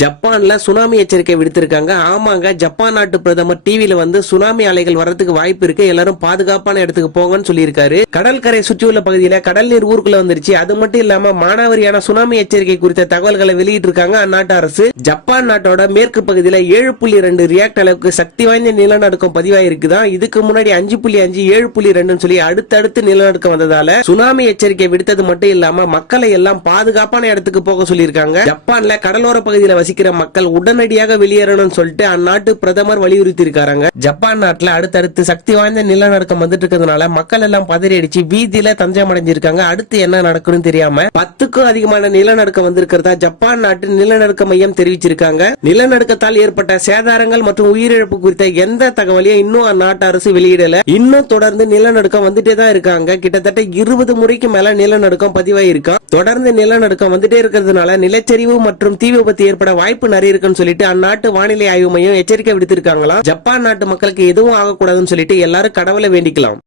ஜப்பான்ல சுனாமி எச்சரிக்கை விடுத்திருக்காங்க. ஆமாங்க ஜப்பான் நாட்டு பிரதமர் டிவியில வந்து சுனாமி அலைகள் வர்றதுக்கு வாய்ப்பு இருக்கு. எல்லாரும் பாதுகாப்பான இடத்துக்கு போங்கன்னு சொல்லியிருக்காரு. கடற்கரை சுற்றியுள்ள பகுதியில கடல் நீர் ஊருக்குள்ள வந்துருச்சு. அது மட்டும் இல்லாம மானாவரியான சுனாமி எச்சரிக்கை குறித்த தகவல்களை வெளியிட்டு இருக்காங்க அந்நாட்டு அரசு. ஜப்பான் நாட்டோட மேற்கு பகுதியில ஏழு புள்ளி ரெண்டு ரியாக்ட் அளவுக்கு சக்தி வாய்ந்த நிலநடுக்கம் பதிவாயிருக்குதான் இதுக்கு முன்னாடி அஞ்சு புள்ளி அஞ்சு ஏழு புள்ளி ரெண்டுன்னு சொல்லி அடுத்தடுத்து நிலநடுக்கம் வந்ததால சுனாமி எச்சரிக்கை விடுத்தது மட்டும் இல்லாம மக்களை எல்லாம் பாதுகாப்பான இடத்துக்கு போக சொல்லியிருக்காங்க. ஜப்பான்ல கடலோர பகுதியில வசிக்கிற மக்கள் உடனடியாக வெளியேறணும்னு சொல்லிட்டு அந்நாட்டு பிரதமர் வலியுறுத்தி இருக்காங்க ஜப்பான் நாட்டுல அடுத்தடுத்து சக்தி வாய்ந்த நிலநடுக்கம் வந்துட்டு இருக்கிறதுனால மக்கள் எல்லாம் பதறி அடிச்சு வீதியில தஞ்சம் அடைஞ்சிருக்காங்க அடுத்து என்ன நடக்கும்னு தெரியாம பத்துக்கும் அதிகமான நிலநடுக்கம் வந்திருக்கிறதா ஜப்பான் நாட்டு நிலநடுக்க மையம் தெரிவிச்சிருக்காங்க. நிலநடுக்கத்தால் ஏற்பட்ட சேதாரங்கள் மற்றும் உயிரிழப்பு குறித்த எந்த தகவலையும் இன்னும் அந்நாட்டு அரசு வெளியிடல. இன்னும் தொடர்ந்து நிலநடுக்கம் வந்துட்டே தான் இருக்காங்க. கிட்டத்தட்ட இருபது முறைக்கு மேல நிலநடுக்கம் பதிவாயிருக்கான். தொடர்ந்து நிலநடுக்கம் வந்துட்டே இருக்கிறதுனால நிலச்சரிவு மற்றும் தீ விபத்து ஏற்பட வாய்ப்பு நிறைய இருக்குன்னு சொல்லிட்டு அந்நாட்டு வானிலை ஆய்வு மையம் எச்சரிக்கை விடுத்திருக்காங்களாம் ஜப்பான் நாட்டு மக்களுக்கு எதுவும் ஆகக்கூடாதுன்னு சொல்லிட்டு எல்லாரும் கடவுளை வேண்டிக்கலாம்.